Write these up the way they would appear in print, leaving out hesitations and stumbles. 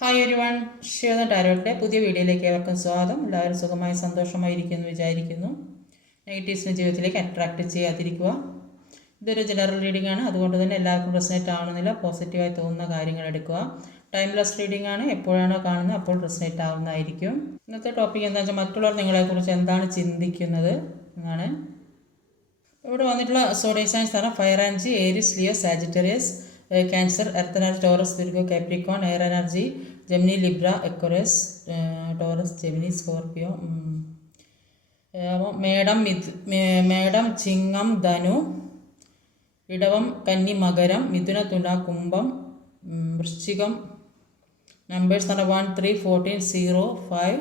Hi everyone, ശിവന ടാരോട്ടിൻ്റെ പുതിയ വീഡിയോയിലേക്ക് ഏവർക്കും സ്വാഗതം. എല്ലാവരും സുഖമായി സന്തോഷമായിരിക്കുമെന്ന് വിചാരിക്കുന്നു. നെഗറ്റീവ്സിനെ ജീവിതത്തിലേക്ക് അട്രാക്റ്റ് ചെയ്യാതിരിക്കുക. ഇതൊരു ജനറൽ റീഡിംഗ് ആണ്, അതുകൊണ്ട് തന്നെ എല്ലാവർക്കും റെസനേറ്റ് ആവണമെന്നില്ല. പോസിറ്റീവായി തോന്നുന്ന കാര്യങ്ങൾ എടുക്കുക. ടൈംലെസ് റീഡിംഗ് ആണ്, എപ്പോഴാണോ കാണുന്നത് അപ്പോൾ റെസനേറ്റ് ആവുന്നതായിരിക്കും. ഇന്നത്തെ ടോപ്പിക് എന്താണെന്ന് വെച്ചാൽ മറ്റുള്ളവർ നിങ്ങളെക്കുറിച്ച് എന്താണ് ചിന്തിക്കുന്നത് എന്നാണ്. ഇവിടെ വന്നിട്ടുള്ള സോഡിയം സൈൻസ് ആണ് fire energy, Aries, Leo, Sagittarius, Cancer, earth energy, Taurus, Virgo, Capricorn, air energy, Gemini, Libra, Aquarius, Taurus, Gemini, Scorpio, മേടം, ചിങ്ങം, ധനു, ഇടവം, കന്നി, മകരം, മിഥുന, തുല, കുംഭം, വൃശ്ചികം. നമ്പേഴ്സ് ആണ് 1, 3, 14, 0, 5,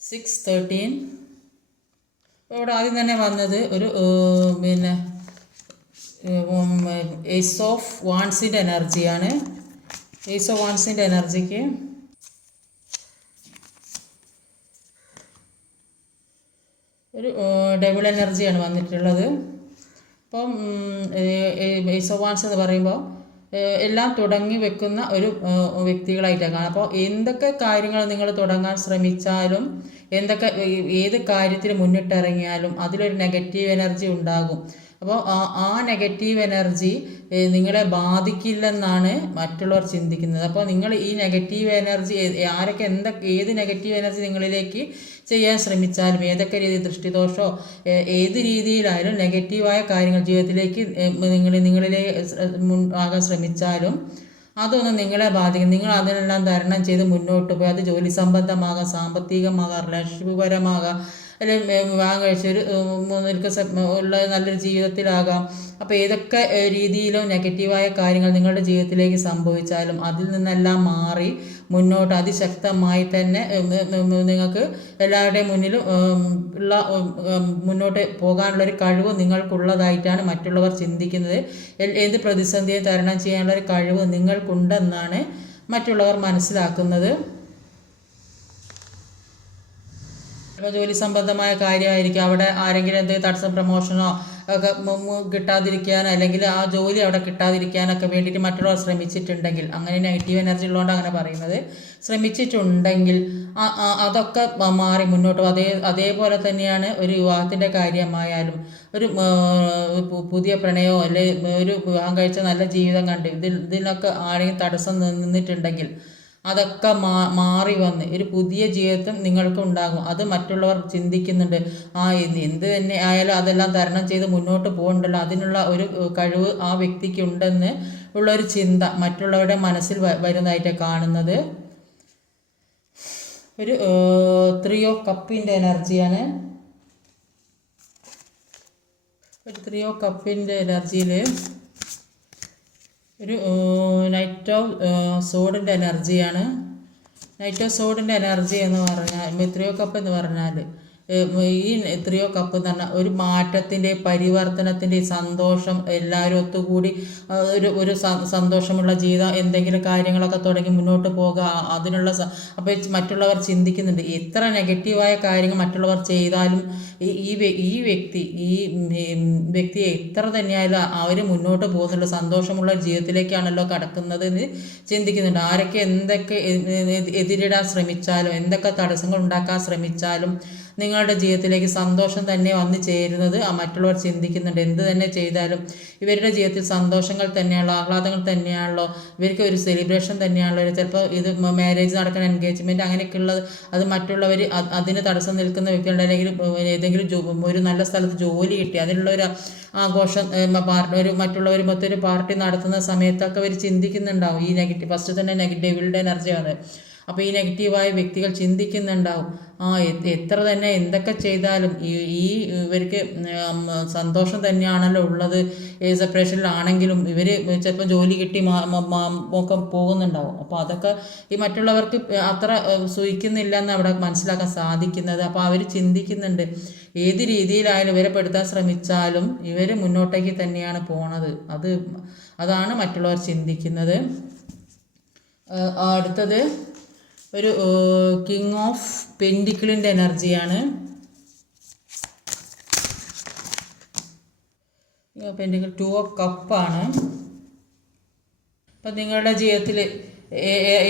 6, 13. ഇവിടെ ആദ്യം തന്നെ വന്നത് ഒരു ഏസ് ഓഫ് വാൺസിൻ്റെ എനർജിയാണ്. ഏസ് ഓഫ് വാൺസിൻ്റെ എനർജിക്ക് ഒരു ഡബിൾ എനർജിയാണ് വന്നിട്ടുള്ളത്. അപ്പം ഏസ് ഓഫ് വാൺസ് എന്ന് പറയുമ്പോൾ എല്ലാം തുടങ്ങി വെക്കുന്ന ഒരു വ്യക്തികളായിട്ടാണ് കാണാം. അപ്പോൾ എന്തൊക്കെ കാര്യങ്ങൾ നിങ്ങൾ തുടങ്ങാൻ ശ്രമിച്ചാലും, ഏത് കാര്യത്തിൽ മുന്നിട്ടിറങ്ങിയാലും അതിലൊരു നെഗറ്റീവ് എനർജി ഉണ്ടാകും. അപ്പോൾ ആ നെഗറ്റീവ് എനർജി നിങ്ങളെ ബാധിക്കില്ലെന്നാണ് മറ്റുള്ളവർ ചിന്തിക്കുന്നത്. അപ്പോൾ നിങ്ങൾ ഈ നെഗറ്റീവ് എനർജി ആരൊക്കെ ഏത് നെഗറ്റീവ് എനർജി നിങ്ങളിലേക്ക് ചെയ്യാൻ ശ്രമിച്ചാലും, ഏതൊക്കെ രീതി ദൃഷ്ടിദോഷമോ ഏത് രീതിയിലായാലും നെഗറ്റീവായ കാര്യങ്ങൾ ജീവിതത്തിലേക്ക് ആകാൻ ശ്രമിച്ചാലും അതൊന്നും നിങ്ങളെ ബാധിക്കും. നിങ്ങൾ അതിനെല്ലാം തരണം ചെയ്ത് മുന്നോട്ട് പോയി, അത് ജോലി സംബന്ധമാകാം, സാമ്പത്തികമാകാം, റിലേഷൻഷിപ്പ് പരമാകാം, അല്ലെങ്കിൽ വിവാഹം കഴിച്ചൊരു ഉള്ള നല്ലൊരു ജീവിതത്തിലാകാം. അപ്പോൾ ഏതൊക്കെ രീതിയിലും നെഗറ്റീവായ കാര്യങ്ങൾ നിങ്ങളുടെ ജീവിതത്തിലേക്ക് സംഭവിച്ചാലും അതിൽ നിന്നെല്ലാം മാറി മുന്നോട്ട് അതിശക്തമായി തന്നെ നിങ്ങൾക്ക് എല്ലാവരുടെയും മുന്നിലും മുന്നോട്ട് പോകാനുള്ളൊരു കഴിവ് നിങ്ങൾക്കുള്ളതായിട്ടാണ് മറ്റുള്ളവർ ചിന്തിക്കുന്നത്. ഏത് പ്രതിസന്ധിയെ തരണം ചെയ്യാനുള്ളൊരു കഴിവ് നിങ്ങൾക്കുണ്ടെന്നാണ് മറ്റുള്ളവർ മനസ്സിലാക്കുന്നത്. ഇപ്പോൾ ജോലി സംബന്ധമായ കാര്യമായിരിക്കും, അവിടെ ആരെങ്കിലും എന്തെങ്കിലും തടസ്സം, പ്രമോഷനോ ഒക്കെ കിട്ടാതിരിക്കാനോ അല്ലെങ്കിൽ ആ ജോലി അവിടെ കിട്ടാതിരിക്കാനൊക്കെ വേണ്ടിയിട്ട് മറ്റുള്ളവർ ശ്രമിച്ചിട്ടുണ്ടെങ്കിൽ, അങ്ങനെ നെഗറ്റീവ് എനർജി ഉള്ളതുകൊണ്ട് അങ്ങനെ പറയുന്നത്, ശ്രമിച്ചിട്ടുണ്ടെങ്കിൽ അതൊക്കെ മാറി മുന്നോട്ട് അതേപോലെ തന്നെയാണ് ഒരു വിവാഹത്തിൻ്റെ കാര്യമായാലും, ഒരു പുതിയ പ്രണയമോ അല്ലെങ്കിൽ ഒരു വിവാഹം കഴിച്ച നല്ല ജീവിതം കണ്ട് ഇതിനൊക്കെ ആരെങ്കിലും തടസ്സം നിന്നിട്ടുണ്ടെങ്കിൽ അതൊക്കെ മാറി വന്ന് ഒരു പുതിയ ജീവിതം നിങ്ങൾക്ക് ഉണ്ടാകും. അത് മറ്റുള്ളവർ ചിന്തിക്കുന്നുണ്ട്, എന്ത് തന്നെ ആയാലും അതെല്ലാം തരണം ചെയ്ത് മുന്നോട്ട് പോകുന്നുണ്ടല്ലോ, അതിനുള്ള ഒരു കഴിവ് ആ വ്യക്തിക്ക് ഉണ്ടെന്ന് ഉള്ളൊരു ചിന്ത മറ്റുള്ളവരുടെ മനസ്സിൽ വരുന്നതായിട്ടാണ് കാണുന്നത്. ഒരു 3 ഓഫ് കപ്പിൻ്റെ എനർജിയാണ്. ഒരു 3 ഓഫ് കപ്പിൻ്റെ എനർജിയിൽ ഒരു നൈറ്റ് ഓഫ് സോഡിൻ്റെ എനർജിയാണ്. നൈറ്റ് ഓഫ് സോഡിൻ്റെ എനർജി എന്ന് പറഞ്ഞാൽ 3 ഓഫ് കപ്പ് എന്ന് പറഞ്ഞാൽ ഈ 3 ഓഫ് കപ്പ് എന്ന് പറഞ്ഞാൽ ഒരു മാറ്റത്തിൻ്റെ, പരിവർത്തനത്തിൻ്റെ, സന്തോഷം, എല്ലാവരും ഒത്തുകൂടി ഒരു സന്തോഷമുള്ള ജീവിതം, എന്തെങ്കിലും കാര്യങ്ങളൊക്കെ തുടങ്ങി മുന്നോട്ട് പോകുക, അതിനുള്ള അപ്പോൾ മറ്റുള്ളവർ ചിന്തിക്കുന്നുണ്ട് എത്ര നെഗറ്റീവായ കാര്യങ്ങൾ മറ്റുള്ളവർ ചെയ്താലും ഈ വ്യക്തി എത്ര തന്നെയായാലും അവർ മുന്നോട്ട് പോകുന്നുണ്ട്, സന്തോഷമുള്ള ജീവിതത്തിലേക്കാണല്ലോ കടക്കുന്നത് എന്ന് ചിന്തിക്കുന്നുണ്ട്. ആരൊക്കെ എന്തൊക്കെ എതിരിടാൻ ശ്രമിച്ചാലും, എന്തൊക്കെ തടസ്സങ്ങൾ ഉണ്ടാക്കാൻ ശ്രമിച്ചാലും നിങ്ങളുടെ ജീവിതത്തിലേക്ക് സന്തോഷം തന്നെ വന്നു ചേരുന്നത് മറ്റുള്ളവർ ചിന്തിക്കുന്നുണ്ട്. എന്ത് തന്നെ ചെയ്താലും ഇവരുടെ ജീവിതത്തിൽ സന്തോഷങ്ങൾ തന്നെയാണല്ലോ, ആഹ്ലാദങ്ങൾ തന്നെയാണല്ലോ, ഇവർക്ക് ഒരു സെലിബ്രേഷൻ തന്നെയാണല്ലോ. ചിലപ്പോൾ ഇത് മാരേജ് നടക്കുന്ന എൻഗേജ്മെൻറ്റ് അങ്ങനെയൊക്കെ ഉള്ളത്, അത് മറ്റുള്ളവർ അതിന് തടസ്സം നിൽക്കുന്ന വ്യക്തികളുടെ അല്ലെങ്കിൽ ഏതെങ്കിലും ഒരു നല്ല സ്ഥലത്ത് ജോലി കിട്ടി അതിനുള്ളൊരു ആഘോഷം മറ്റുള്ളവർ മൊത്തം പാർട്ടി നടത്തുന്ന സമയത്തൊക്കെ അവർ ചിന്തിക്കുന്നുണ്ടാവും. ഈ നെഗറ്റീവ് ഫസ്റ്റ് തന്നെ നെഗറ്റീവിൻ്റെ എനർജിയാണ്. അപ്പോൾ ഈ നെഗറ്റീവായ വ്യക്തികൾ ചിന്തിക്കുന്നുണ്ടാവും, എത്ര തന്നെ എന്തൊക്കെ ചെയ്താലും ഇവർക്ക് സന്തോഷം തന്നെയാണല്ലോ ഉള്ളത്, സെപ്പറേഷനിലാണെങ്കിലും ഇവർ ചിലപ്പോൾ ജോലി കിട്ടി ഒക്കെ പോകുന്നുണ്ടാവും. അപ്പോൾ അതൊക്കെ ഈ മറ്റുള്ളവർക്ക് അത്ര സൂഹിക്കുന്നില്ല എന്ന് അവിടെ മനസ്സിലാക്കാൻ സാധിക്കുന്നത്. അപ്പോൾ അവർ ചിന്തിക്കുന്നുണ്ട് ഏത് രീതിയിലായാലും ഇവരെ പെടുത്താൻ ശ്രമിച്ചാലും ഇവർ മുന്നോട്ടേക്ക് തന്നെയാണ് പോണത്. അതാണ് മറ്റുള്ളവർ ചിന്തിക്കുന്നത്. അടുത്തത് ഒരു കിങ് ഓഫ് പെൻഡിക്കിളിൻ്റെ എനർജിയാണ്. പെൻഡിക്കിൾ 2 ഓഫ് കപ്പാണ്. അപ്പം നിങ്ങളുടെ ജീവിതത്തിൽ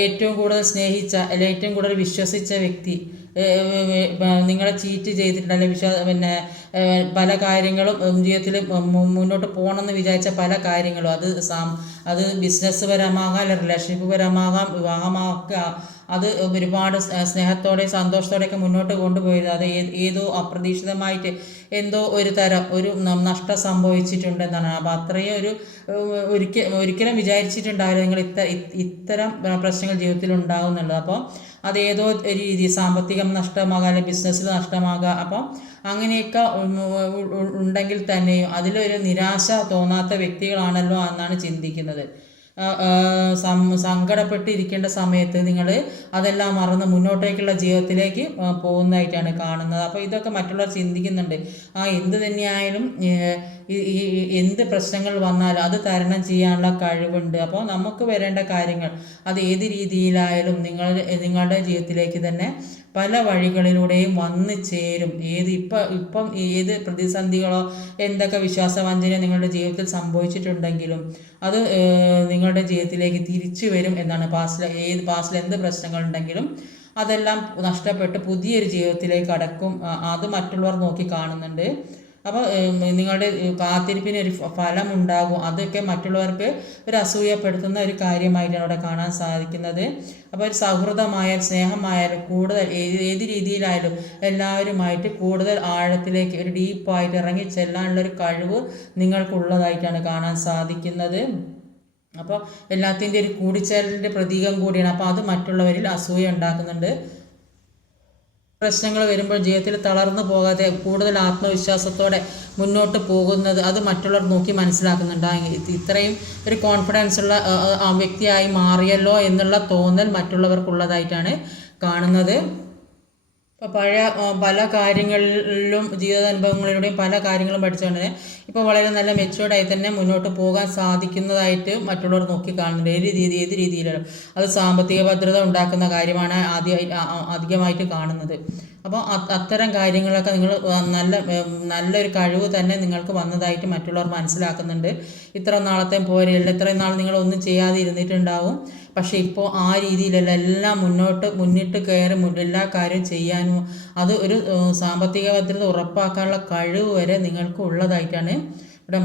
ഏറ്റവും കൂടുതൽ സ്നേഹിച്ച അല്ലെങ്കിൽ ഏറ്റവും കൂടുതൽ വിശ്വസിച്ച വ്യക്തി നിങ്ങളെ ചീറ്റ് ചെയ്തിട്ടുണ്ട്, അല്ലെങ്കിൽ പല കാര്യങ്ങളും ജീവിതത്തിൽ മുന്നോട്ട് പോകണമെന്ന് വിചാരിച്ച പല കാര്യങ്ങളും അത് ബിസിനസ് പരമാകാം, അല്ലെങ്കിൽ റിലേഷൻഷിപ്പ് പരമാകാം, വിവാഹമാകാം, അത് ഒരുപാട് സ്നേഹത്തോടെ സന്തോഷത്തോടെയൊക്കെ മുന്നോട്ട് കൊണ്ടുപോയത് അത് ഏതോ അപ്രതീക്ഷിതമായിട്ട് എന്തോ ഒരു തരം ഒരു നഷ്ടം സംഭവിച്ചിട്ടുണ്ടെന്നാണ്. അപ്പോൾ അത്രയും ഒരിക്കലും വിചാരിച്ചിട്ടുണ്ടാവില്ല നിങ്ങൾ ഇത്തരം പ്രശ്നങ്ങൾ ജീവിതത്തിൽ ഉണ്ടാകുന്നുള്ളത്. അപ്പോൾ അതേതോ ഒരു രീതി സാമ്പത്തികം നഷ്ടമാകാം, അല്ലെങ്കിൽ ബിസിനസ്സിൽ നഷ്ടമാകാം. അപ്പം അങ്ങനെയൊക്കെ ഉണ്ടെങ്കിൽ തന്നെയും അതിലൊരു നിരാശ തോന്നാത്ത വ്യക്തികളാണല്ലോ എന്നാണ് ചിന്തിക്കുന്നത്. സങ്കടപ്പെട്ടിരിക്കേണ്ട സമയത്ത് നിങ്ങൾ അതെല്ലാം മറന്ന് മുന്നോട്ടേക്കുള്ള ജീവിതത്തിലേക്ക് പോകുന്നതായിട്ടാണ് കാണുന്നത്. അപ്പോൾ ഇതൊക്കെ മറ്റുള്ളവർ ചിന്തിക്കുന്നുണ്ട്. എന്ത് തന്നെയായാലും എന്ത് പ്രശ്നങ്ങൾ വന്നാലും അത് തരണം ചെയ്യാനുള്ള കഴിവുണ്ട്. അപ്പോൾ നമുക്ക് വരേണ്ട കാര്യങ്ങൾ അത് ഏത് രീതിയിലായാലും നിങ്ങളുടെ ജീവിതത്തിലേക്ക് തന്നെ പല വഴികളിലൂടെയും വന്നു ചേരും. ഇപ്പം ഏത് പ്രതിസന്ധികളോ എന്തൊക്കെ വിശ്വാസവഞ്ചന നിങ്ങളുടെ ജീവിതത്തിൽ സംഭവിച്ചിട്ടുണ്ടെങ്കിലും അത് നിങ്ങളുടെ ജീവിതത്തിലേക്ക് തിരിച്ചു വരും എന്നാണ്. പാസ്റ്റിൽ എന്ത് പ്രശ്നങ്ങളുണ്ടെങ്കിലും അതെല്ലാം നഷ്ടപ്പെട്ട് പുതിയൊരു ജീവിതത്തിലേക്ക് കടക്കും. അത് മറ്റുള്ളവർ നോക്കി കാണുന്നുണ്ട്. അപ്പോൾ നിങ്ങളുടെ കാത്തിരിപ്പിന് ഒരു ഫലം ഉണ്ടാകും. അതൊക്കെ മറ്റുള്ളവർക്ക് ഒരു അസൂയപ്പെടുത്തുന്ന ഒരു കാര്യമായിട്ടാണ് അവിടെ കാണാൻ സാധിക്കുന്നത്. അപ്പോൾ ഒരു സൗഹൃദമായാലും സ്നേഹമായാലും കൂടുതൽ ഏത് രീതിയിലായാലും എല്ലാവരുമായിട്ട് കൂടുതൽ ആഴത്തിലേക്ക് ഒരു ഡീപ്പായിട്ട് ഇറങ്ങി ചെല്ലാനുള്ളൊരു കഴിവ് നിങ്ങൾക്കുള്ളതായിട്ടാണ് കാണാൻ സാധിക്കുന്നത്. അപ്പോൾ എല്ലാത്തിൻ്റെ ഒരു കൂടിച്ചേരലിൻ്റെ പ്രതീകം കൂടിയാണ്. അപ്പോൾ അത് മറ്റുള്ളവരിൽ അസൂയ ഉണ്ടാക്കുന്നുണ്ട്. പ്രശ്നങ്ങൾ വരുമ്പോൾ ജീവിതത്തിൽ തളർന്നു പോകാതെ കൂടുതൽ ആത്മവിശ്വാസത്തോടെ മുന്നോട്ട് പോകുന്നത് അത് മറ്റുള്ളവർ നോക്കി മനസ്സിലാക്കുന്നുണ്ട്. ഇത്രയും ഒരു കോൺഫിഡൻസ് ഉള്ള വ്യക്തിയായി മാറിയല്ലോ എന്നുള്ള തോന്നൽ മറ്റുള്ളവർക്കുള്ളതായിട്ടാണ് കാണുന്നത്. ഇപ്പോൾ പല കാര്യങ്ങളിലും ജീവിതാനുഭവങ്ങളിലൂടെയും പല കാര്യങ്ങളും പഠിച്ചുകൊണ്ട് തന്നെ ഇപ്പോൾ വളരെ നല്ല മെച്യൂർഡായി തന്നെ മുന്നോട്ട് പോകാൻ സാധിക്കുന്നതായിട്ട് മറ്റുള്ളവർ നോക്കി കാണുന്നുണ്ട്. ഏത് രീതിയിലാണ് അത് സാമ്പത്തിക ഭദ്രത ഉണ്ടാക്കുന്ന കാര്യമാണ് അധികമായിട്ട് കാണുന്നത്. അപ്പോൾ അത്തരം കാര്യങ്ങളൊക്കെ നിങ്ങൾ നല്ലൊരു കഴിവ് തന്നെ നിങ്ങൾക്ക് വന്നതായിട്ട് മറ്റുള്ളവർ മനസ്സിലാക്കുന്നുണ്ട്. ഇത്ര നാളത്തെ പോരെയല്ല, ഇത്രയും നാൾ നിങ്ങളൊന്നും ചെയ്യാതെ ഇരുന്നിട്ടുണ്ടാവും. പക്ഷേ ഇപ്പോൾ ആ രീതിയിലല്ല, എല്ലാം മുന്നിട്ട് കയറി എല്ലാ കാര്യവും ചെയ്യാനും അത് ഒരു സാമ്പത്തിക ഭദ്രത ഉറപ്പാക്കാനുള്ള കഴിവ് വരെ നിങ്ങൾക്ക് ഉള്ളതായിട്ടാണ് ഇവിടെ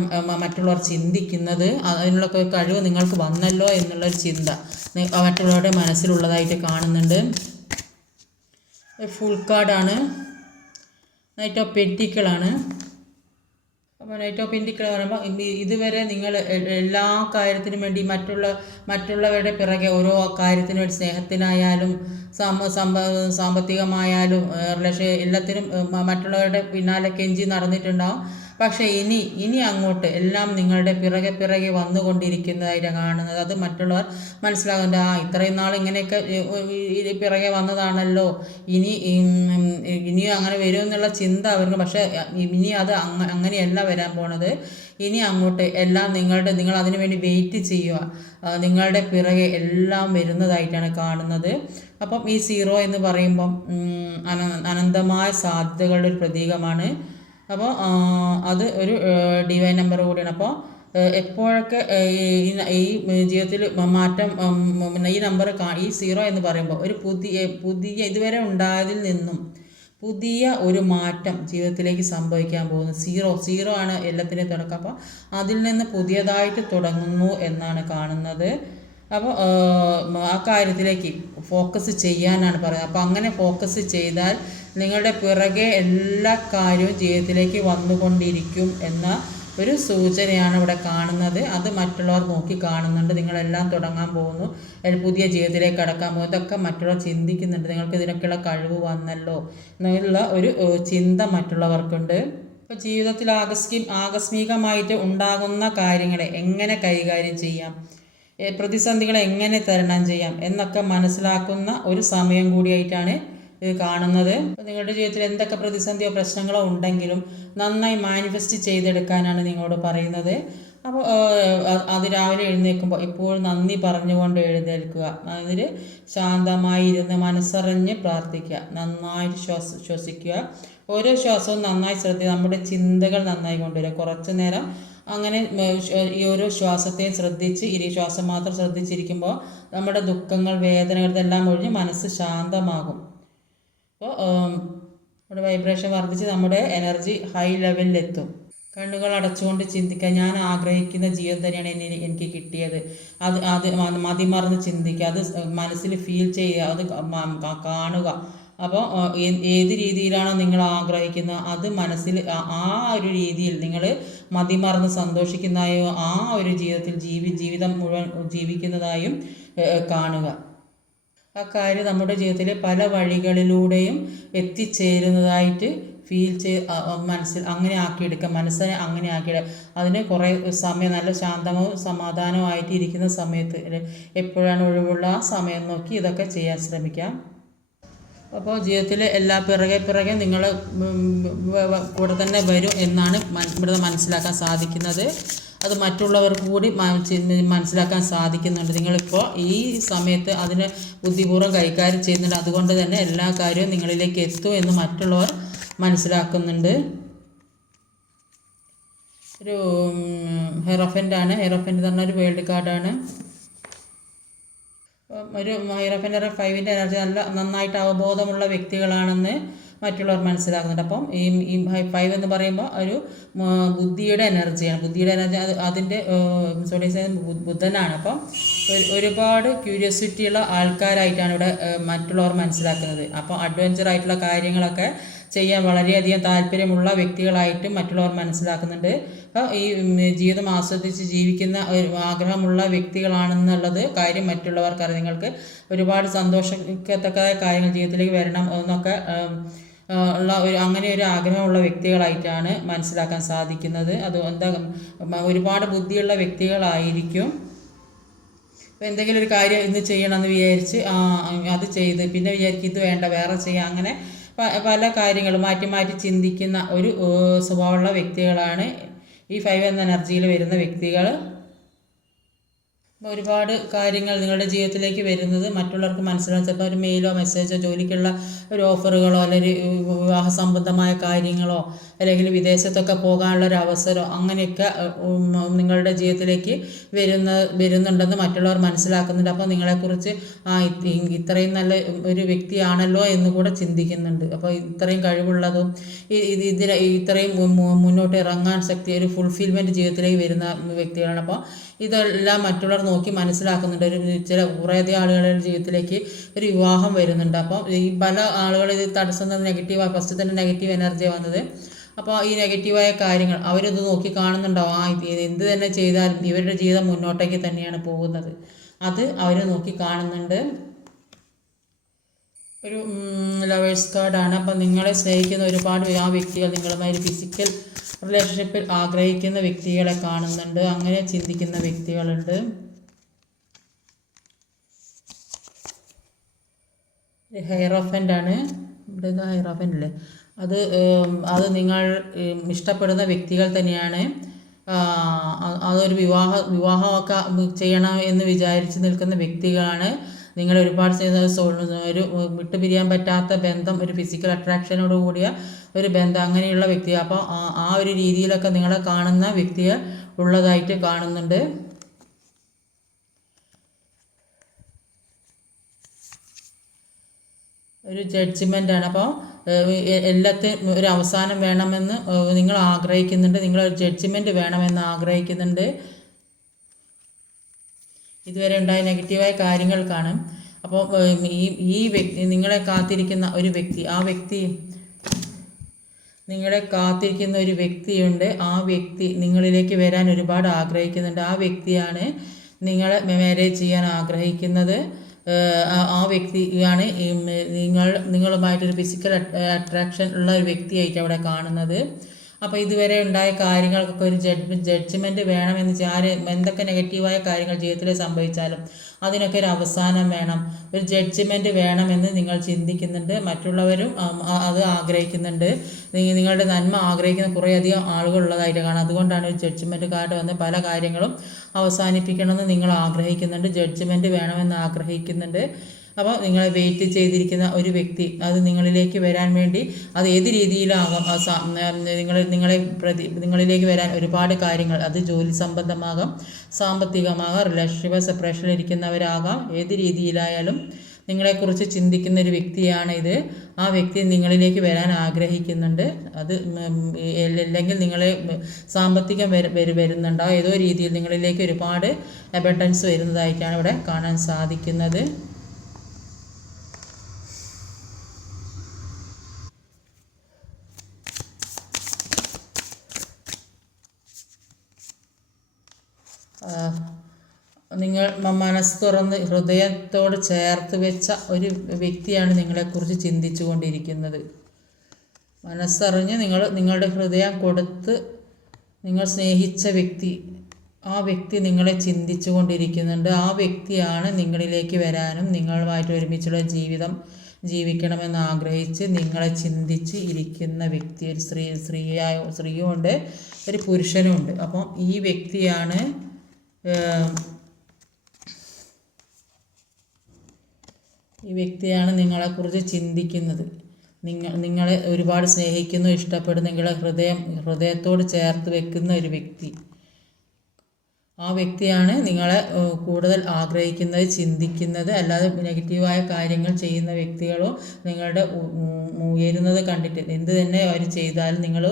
മറ്റുള്ളവർ ചിന്തിക്കുന്നത്. അതിനുള്ള കഴിവ് നിങ്ങൾക്ക് വന്നല്ലോ എന്നുള്ളൊരു ചിന്ത മറ്റുള്ളവരുടെ മനസ്സിലുള്ളതായിട്ട് കാണുന്നുണ്ട്. ഫുൾ കാർഡാണ്, നൈറ്റ് ഓഫ് പെന്റിക്കിളാണ്. അപ്പോൾ നൈറ്റ് ഓഫ് പെന്റിക്കിൾ പറയുമ്പോൾ ഇതുവരെ നിങ്ങൾ എല്ലാ കാര്യത്തിനും വേണ്ടി മറ്റുള്ളവരുടെ പിറകെ ഓരോ കാര്യത്തിനു വേണ്ടി സ്നേഹത്തിനായാലും സാമ്പത്തികമായാലും എല്ലാത്തിനും മറ്റുള്ളവരുടെ പിന്നാലെ കെഞ്ചി നടന്നിട്ടുണ്ടാവും. പക്ഷേ ഇനി അങ്ങോട്ട് എല്ലാം നിങ്ങളുടെ പിറകെ വന്നുകൊണ്ടിരിക്കുന്നതായിട്ടാണ് കാണുന്നത്. അത് മറ്റുള്ളവർ മനസ്സിലാകുന്നുണ്ട്. ഇത്രയും നാൾ ഇങ്ങനെയൊക്കെ പിറകെ വന്നതാണല്ലോ, ഇനിയും അങ്ങനെ വരും എന്നുള്ള ചിന്ത അവർക്ക്. പക്ഷേ ഇനി അത് അങ്ങനെയല്ല വരാൻ പോണത്. ഇനി അങ്ങോട്ട് എല്ലാം നിങ്ങൾ അതിനു വേണ്ടി വെയിറ്റ് ചെയ്യുക. നിങ്ങളുടെ പിറകെ എല്ലാം വരുന്നതായിട്ടാണ് കാണുന്നത്. അപ്പം ഈ 0 എന്ന് പറയുമ്പം അനന്തമായ സാധ്യതകളുടെ ഒരു പ്രതീകമാണ്. അപ്പോൾ അത് ഒരു ഡിവൈൻ നമ്പർ കൂടിയാണ്. അപ്പോൾ എപ്പോഴൊക്കെ ഈ ജീവിതത്തിൽ മാറ്റം ഈ നമ്പർ ഈ 0 എന്ന് പറയുമ്പോൾ ഒരു പുതിയ ഇതുവരെ ഉണ്ടായതിൽ നിന്നും പുതിയ ഒരു മാറ്റം ജീവിതത്തിലേക്ക് സംഭവിക്കാൻ പോകുന്നു. 0 ആണ് എല്ലാത്തിൻ്റെയും തുടക്കം. അപ്പോൾ അതിൽ നിന്ന് പുതിയതായിട്ട് തുടങ്ങുന്നു എന്നാണ് കാണുന്നത്. അപ്പോൾ ആ കാര്യത്തിലേക്ക് ഫോക്കസ് ചെയ്യാനാണ് പറയുന്നത്. അപ്പോൾ അങ്ങനെ ഫോക്കസ് ചെയ്താൽ നിങ്ങളുടെ പിറകെ എല്ലാ കാര്യവും ജീവിതത്തിലേക്ക് വന്നുകൊണ്ടിരിക്കും എന്ന ഒരു സൂചനയാണ് ഇവിടെ കാണുന്നത്. അത് മറ്റുള്ളവർ നോക്കി കാണുന്നുണ്ട്. നിങ്ങളെല്ലാം തുടങ്ങാൻ പോകുന്നു, പുതിയ ജീവിതത്തിലേക്ക് കടക്കാൻ പോകുന്നു. ഇതൊക്കെ മറ്റുള്ളവർ ചിന്തിക്കുന്നുണ്ട്. നിങ്ങൾക്ക് ഇതിനൊക്കെയുള്ള കഴിവ് വന്നല്ലോ എന്നുള്ള ഒരു ചിന്ത മറ്റുള്ളവർക്കുണ്ട്. ഇപ്പോൾ ജീവിതത്തിൽ ആകസ്മികമായിട്ട് ഉണ്ടാകുന്ന കാര്യങ്ങളെ എങ്ങനെ കൈകാര്യം ചെയ്യാം, പ്രതിസന്ധികളെ എങ്ങനെ തരണം ചെയ്യാം എന്നൊക്കെ മനസ്സിലാക്കുന്ന ഒരു സമയം കൂടിയായിട്ടാണ് ഇത് കാണുന്നത്. നിങ്ങളുടെ ജീവിതത്തിൽ എന്തൊക്കെ പ്രതിസന്ധിയോ പ്രശ്നങ്ങളോ ഉണ്ടെങ്കിലും നന്നായി മാനിഫെസ്റ്റ് ചെയ്തെടുക്കാനാണ് നിങ്ങളോട് പറയുന്നത്. അപ്പോൾ അത് രാവിലെ എഴുന്നേൽക്കുമ്പോൾ എപ്പോഴും നന്ദി പറഞ്ഞുകൊണ്ട് എഴുന്നേൽക്കുക. അതിൽ ശാന്തമായി ഇരുന്ന് മനസ്സറിഞ്ഞ് പ്രാർത്ഥിക്കുക. നന്നായിട്ട് ശ്വസിക്കുക. ഓരോ ശ്വാസവും നന്നായി ശ്രദ്ധിക്കുക. നമ്മുടെ ചിന്തകൾ നന്നായി കൊണ്ടുവരിക. കുറച്ച് നേരം അങ്ങനെ ഈ ഓരോ ശ്വാസത്തെയും ശ്രദ്ധിച്ച് ശ്വാസം മാത്രം ശ്രദ്ധിച്ചിരിക്കുമ്പോൾ നമ്മുടെ ദുഃഖങ്ങൾ, വേദനകൾ ഇതെല്ലാം ഒഴിഞ്ഞ് മനസ്സ് ശാന്തമാകും. അപ്പോൾ നമ്മുടെ വൈബ്രേഷൻ വർദ്ധിച്ച് നമ്മുടെ എനർജി ഹൈ ലെവലിലെത്തും. കണ്ണുകൾ അടച്ചുകൊണ്ട് ചിന്തിക്കുക, ഞാൻ ആഗ്രഹിക്കുന്ന ജീവിതം തന്നെയാണ് എനിക്ക് കിട്ടിയത്. അത് മതിമറന്ന് ചിന്തിക്കുക, അത് മനസ്സിൽ ഫീൽ ചെയ്യുക, അത് കാണുക. അപ്പോൾ ഏത് രീതിയിലാണോ നിങ്ങൾ ആഗ്രഹിക്കുന്നത് അത് മനസ്സിൽ ആ ഒരു രീതിയിൽ നിങ്ങൾ മതിമറന്ന് സന്തോഷിക്കുന്നതായോ ആ ഒരു ജീവിതത്തിൽ ജീവിതം മുഴുവൻ ജീവിക്കുന്നതായും കാണുക. ആ കാര്യം നമ്മുടെ ജീവിതത്തിലെ പല വഴികളിലൂടെയും എത്തിച്ചേരുന്നതായിട്ട് ഫീൽ മനസ്സിൽ അങ്ങനെ ആക്കിയെടുക്കുക, മനസ്സിനെ അങ്ങനെ ആക്കിയെടുക്കുക. അതിന് കുറേ സമയം നല്ല ശാന്തവും സമാധാനവുമായിട്ട് ഇരിക്കുന്ന സമയത്ത് എപ്പോഴാണ് ഒഴിവുള്ള ആ സമയം നോക്കി ഇതൊക്കെ ചെയ്യാൻ ശ്രമിക്കാം. അപ്പോൾ ജീവിതത്തിൽ എല്ലാ പിറകെ നിങ്ങൾ കൂടെ തന്നെ വരും എന്നാണ് ഇവിടെ മനസ്സിലാക്കാൻ സാധിക്കുന്നത്. അത് മറ്റുള്ളവർക്ക് കൂടി മനസ്സിലാക്കാൻ സാധിക്കുന്നുണ്ട്. നിങ്ങളിപ്പോൾ ഈ സമയത്ത് അതിനെ ബുദ്ധിപൂർവ്വം കൈകാര്യം ചെയ്യുന്നുണ്ട്. അതുകൊണ്ട് തന്നെ എല്ലാ കാര്യവും നിങ്ങളിലേക്ക് എത്തും എന്ന് മറ്റുള്ളവർ മനസ്സിലാക്കുന്നുണ്ട്. ഒരു ഹെറോഫൻ്റാണ്. ഹെറോഫൻ്റ് എന്ന് പറഞ്ഞ ഒരു വേൾഡ് കാർഡാണ്. ഒരു ഹൈറോഫൻ്റ് 5ൻ്റെ എനർജി നന്നായിട്ട് അവബോധമുള്ള വ്യക്തികളാണെന്ന് മറ്റുള്ളവർ മനസ്സിലാക്കുന്നുണ്ട്. അപ്പം ഈ 5 എന്ന് പറയുമ്പോൾ ഒരു ബുദ്ധിയുടെ എനർജിയാണ്. ബുദ്ധിയുടെ എനർജി അതിൻ്റെ ബുധനാണ്. അപ്പം ഒരുപാട് ക്യൂരിയോസിറ്റിയുള്ള ആൾക്കാരായിട്ടാണ് ഇവിടെ മറ്റുള്ളവർ മനസ്സിലാക്കുന്നത്. അപ്പോൾ അഡ്വഞ്ചർ ആയിട്ടുള്ള കാര്യങ്ങളൊക്കെ ചെയ്യാൻ വളരെയധികം താല്പര്യമുള്ള വ്യക്തികളായിട്ടും മറ്റുള്ളവർ മനസ്സിലാക്കുന്നുണ്ട്. അപ്പോൾ ഈ ജീവിതം ആസ്വദിച്ച് ജീവിക്കുന്ന ഒരു ആഗ്രഹമുള്ള വ്യക്തികളാണെന്നുള്ളത് കാര്യം മറ്റുള്ളവർക്കറിയാം. നിങ്ങൾക്ക് ഒരുപാട് സന്തോഷിക്കത്തക്കതായ കാര്യങ്ങൾ ജീവിതത്തിലേക്ക് വരണം എന്നൊക്കെ ഉള്ള അങ്ങനെ ഒരു ആഗ്രഹമുള്ള വ്യക്തികളായിട്ടാണ് മനസ്സിലാക്കാൻ സാധിക്കുന്നത്. അത് ഒരുപാട് ബുദ്ധിയുള്ള വ്യക്തികളായിരിക്കും. അപ്പോൾ എന്തെങ്കിലും ഒരു കാര്യം ഇന്ന് ചെയ്യണമെന്ന് വിചാരിച്ച് അത് ചെയ്ത് പിന്നെ വിചാരിക്കും ഇത് വേണ്ട വേറെ ചെയ്യാം. അങ്ങനെ പല കാര്യങ്ങളും മാറ്റി ചിന്തിക്കുന്ന ഒരു സ്വഭാവമുള്ള വ്യക്തികളാണ് ഈ 5 എന്ന എനർജിയിൽ വരുന്ന വ്യക്തികൾ. ഒരുപാട് കാര്യങ്ങൾ നിങ്ങളുടെ ജീവിതത്തിലേക്ക് വരുന്നത് മറ്റുള്ളവർക്ക് മനസ്സിലാക്കാൻ ചിലപ്പോൾ ഒരു മെയിലോ മെസ്സേജോ ജോലിക്കുള്ള ഒരു ഓഫറുകളോ അല്ലെങ്കിൽ വിവാഹ സംബന്ധമായ കാര്യങ്ങളോ അല്ലെങ്കിൽ വിദേശത്തൊക്കെ പോകാനുള്ള ഒരു അവസരമോ അങ്ങനെയൊക്കെ നിങ്ങളുടെ ജീവിതത്തിലേക്ക് വരുന്നുണ്ടെന്ന് മറ്റുള്ളവർ മനസ്സിലാക്കുന്നുണ്ട്. അപ്പോൾ നിങ്ങളെക്കുറിച്ച് ഇത്രയും നല്ല ഒരു വ്യക്തിയാണല്ലോ എന്ന് കൂടെ ചിന്തിക്കുന്നുണ്ട്. അപ്പോൾ ഇത്രയും കഴിവുള്ളതും ഇത്രയും മുന്നോട്ട് ഇറങ്ങാൻ ശക്തി ഒരു ഫുൾഫിൽമെൻറ്റ് ജീവിതത്തിലേക്ക് വരുന്ന വ്യക്തികളാണ്. അപ്പോൾ ഇതെല്ലാം മറ്റുള്ളവർ നോക്കി മനസ്സിലാക്കുന്നുണ്ട്. കുറേയധികം ആളുകളുടെ ജീവിതത്തിലേക്ക് ഒരു വിവാഹം വരുന്നുണ്ട്. അപ്പോൾ ഈ പല ആളുകൾ ഇത് തടസ്സം നെഗറ്റീവാണ്. ഫസ്റ്റ് തന്നെ നെഗറ്റീവ് എനർജിയാണ് വന്നത്. അപ്പോൾ ഈ നെഗറ്റീവായ കാര്യങ്ങൾ അവരിത് നോക്കി കാണുന്നുണ്ടാവും. എന്ത് തന്നെ ചെയ്താലും ഇവരുടെ ജീവിതം മുന്നോട്ടേക്ക് തന്നെയാണ് പോകുന്നത്. അത് അവർ നോക്കി കാണുന്നുണ്ട്. ഒരു ലവേഴ്സ് കാർഡാണ്. അപ്പം നിങ്ങളെ സ്നേഹിക്കുന്ന ഒരുപാട് ആ വ്യക്തികൾ നിങ്ങളുമായി ഒരു ഫിസിക്കൽ റിലേഷൻഷിപ്പിൽ ആഗ്രഹിക്കുന്ന വ്യക്തികളെ കാണുന്നുണ്ട്. അങ്ങനെ ചിന്തിക്കുന്ന വ്യക്തികളുണ്ട്. ഹൈറോഫൻ്റാണ്. ഇവിടെ ഹൈറോഫൻ്റ് അല്ലേ, അത് നിങ്ങൾ ഇഷ്ടപ്പെടുന്ന വ്യക്തികൾ തന്നെയാണ്. അതൊരു വിവാഹമൊക്കെ ചെയ്യണം എന്ന് വിചാരിച്ച് നിൽക്കുന്ന വ്യക്തികളാണ്. നിങ്ങൾ ഒരുപാട് ഒരു വിട്ടുപിരിയാൻ പറ്റാത്ത ബന്ധം, ഒരു ഫിസിക്കൽ അട്രാക്ഷനോട് കൂടിയ ഒരു ബന്ധം, അങ്ങനെയുള്ള വ്യക്തി. അപ്പോൾ ആ ഒരു രീതിയിലൊക്കെ നിങ്ങളെ കാണുന്ന വ്യക്തികൾ ഉള്ളതായിട്ട് കാണുന്നുണ്ട്. ഒരു ജഡ്ജ്മെൻ്റാണ്. അപ്പോൾ എല്ലാത്തിനും ഒരു അവസാനം വേണമെന്ന് നിങ്ങൾ ആഗ്രഹിക്കുന്നുണ്ട്. നിങ്ങളൊരു ജഡ്ജ്മെൻറ്റ് വേണമെന്ന് ആഗ്രഹിക്കുന്നുണ്ട്. ഇതുവരെ ഉണ്ടായ നെഗറ്റീവായ കാര്യങ്ങൾ കാണും. അപ്പോൾ ഈ വ്യക്തി നിങ്ങളെ കാത്തിരിക്കുന്ന ഒരു വ്യക്തി, ആ വ്യക്തി നിങ്ങളെ കാത്തിരിക്കുന്ന ഒരു വ്യക്തിയുണ്ട്. ആ വ്യക്തി നിങ്ങളിലേക്ക് വരാൻ ഒരുപാട് ആഗ്രഹിക്കുന്നുണ്ട്. ആ വ്യക്തിയാണ് നിങ്ങളെ മാരേജ് ചെയ്യാൻ ആഗ്രഹിക്കുന്നത്. ആ വ്യക്തിയാണ് നിങ്ങളുമായിട്ടൊരു ഫിസിക്കൽ അട്രാക്ഷൻ ഉള്ള ഒരു വ്യക്തിയായിട്ട് അവിടെ കാണുന്നത്. അപ്പോൾ ഇതുവരെ ഉണ്ടായ കാര്യങ്ങൾക്കൊക്കെ ഒരു ജഡ്ജ്മെൻറ്റ് വേണമെന്ന് എന്തൊക്കെ നെഗറ്റീവായ കാര്യങ്ങൾ ജീവിതത്തിൽ സംഭവിച്ചാലും അതിനൊക്കെ ഒരു അവസാനം വേണം, ഒരു ജഡ്ജ്മെൻറ്റ് വേണമെന്ന് നിങ്ങൾ ചിന്തിക്കുന്നുണ്ട്. മറ്റുള്ളവരും അത് ആഗ്രഹിക്കുന്നുണ്ട്. നിങ്ങളുടെ നന്മ ആഗ്രഹിക്കുന്ന കുറേയധികം ആളുകളുള്ളതായിട്ട് കാണാം. അതുകൊണ്ടാണ് ഒരു ജഡ്ജ്മെൻറ്റ് കാർഡ് വന്ന് പല കാര്യങ്ങളും അവസാനിപ്പിക്കണമെന്ന് നിങ്ങൾ ആഗ്രഹിക്കുന്നുണ്ട്, ജഡ്ജ്മെൻറ്റ് വേണമെന്ന് ആഗ്രഹിക്കുന്നുണ്ട്. അപ്പോൾ നിങ്ങളെ വെയിറ്റ് ചെയ്തിരിക്കുന്ന ഒരു വ്യക്തി അത് നിങ്ങളിലേക്ക് വരാൻ വേണ്ടി, അത് ഏത് രീതിയിലാകാം, നിങ്ങളിലേക്ക് വരാൻ ഒരുപാട് കാര്യങ്ങൾ, അത് ജോലി സംബന്ധമാകാം, സാമ്പത്തികമാകാം, റിലേഷൻഷിപ്പ് സെപ്പറേഷനിലിരിക്കുന്നവരാകാം, ഏത് രീതിയിലായാലും നിങ്ങളെക്കുറിച്ച് ചിന്തിക്കുന്ന ഒരു വ്യക്തിയാണ് ഇത്. ആ വ്യക്തി നിങ്ങളിലേക്ക് വരാൻ ആഗ്രഹിക്കുന്നുണ്ട്. അത് അല്ലെങ്കിൽ നിങ്ങളെ സാമ്പത്തികം വരുന്നുണ്ടാവും, ഏതോ രീതിയിൽ നിങ്ങളിലേക്ക് ഒരുപാട് അബണ്ടൻസ് വരുന്നതായിട്ടാണ് ഇവിടെ കാണാൻ സാധിക്കുന്നത്. നിങ്ങൾ മനസ്സ് തുറന്ന് ഹൃദയത്തോട് ചേർത്ത് വെച്ച ഒരു വ്യക്തിയാണ് നിങ്ങളെക്കുറിച്ച് ചിന്തിച്ചു കൊണ്ടിരിക്കുന്നത്. മനസ്സറിഞ്ഞ് നിങ്ങളുടെ ഹൃദയം കൊടുത്ത് നിങ്ങൾ സ്നേഹിച്ച വ്യക്തി, ആ വ്യക്തി നിങ്ങളെ ചിന്തിച്ചു കൊണ്ടിരിക്കുന്നുണ്ട്. ആ വ്യക്തിയാണ് നിങ്ങളിലേക്ക് വരാനും നിങ്ങളുമായിട്ട് ഒരുമിച്ചുള്ള ജീവിതം ജീവിക്കണമെന്ന് ആഗ്രഹിച്ച് നിങ്ങളെ ചിന്തിച്ച് ഇരിക്കുന്ന വ്യക്തി. ഒരു സ്ത്രീയും ഉണ്ട്, ഒരു പുരുഷനും ഉണ്ട്. അപ്പം ഈ വ്യക്തിയാണ് നിങ്ങളെക്കുറിച്ച് ചിന്തിക്കുന്നത്. നിങ്ങളെ ഒരുപാട് സ്നേഹിക്കുന്നു, ഇഷ്ടപ്പെടുന്ന, നിങ്ങളെ ഹൃദയത്തോട് ചേർത്ത് വെക്കുന്ന ഒരു വ്യക്തി. ആ വ്യക്തിയാണ് നിങ്ങളെ കൂടുതൽ ആഗ്രഹിക്കുന്നത്, ചിന്തിക്കുന്നത്. അല്ലാതെ നെഗറ്റീവായ കാര്യങ്ങൾ ചെയ്യുന്ന വ്യക്തികളോ നിങ്ങളുടെ ഉയരുന്നത് കണ്ടിട്ട് എന്ത് തന്നെ അവർ ചെയ്താലും നിങ്ങൾ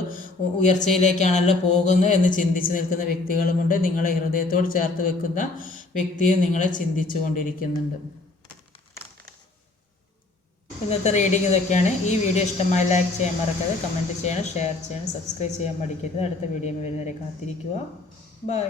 ഉയർച്ചയിലേക്കാണല്ലോ പോകുന്നത് എന്ന് ചിന്തിച്ച് നിൽക്കുന്ന വ്യക്തികളുമുണ്ട്. നിങ്ങളെ ഹൃദയത്തോട് ചേർത്ത് വെക്കുന്ന വ്യക്തിയും നിങ്ങളെ ചിന്തിച്ചു കൊണ്ടിരിക്കുന്നുണ്ട്. ഇന്നത്തെ റീഡിംഗ് ഇതൊക്കെയാണ്. ഈ വീഡിയോ ഇഷ്ടമായി ലൈക്ക് ചെയ്യാൻ മറക്കാതെ, കമൻറ്റ് ചെയ്യണം, ഷെയർ ചെയ്യണം, സബ്സ്ക്രൈബ് ചെയ്യാൻ മടിക്കരുത്. അടുത്ത വീഡിയോ വരുന്നവരെ കാത്തിരിക്കുക. ബൈ.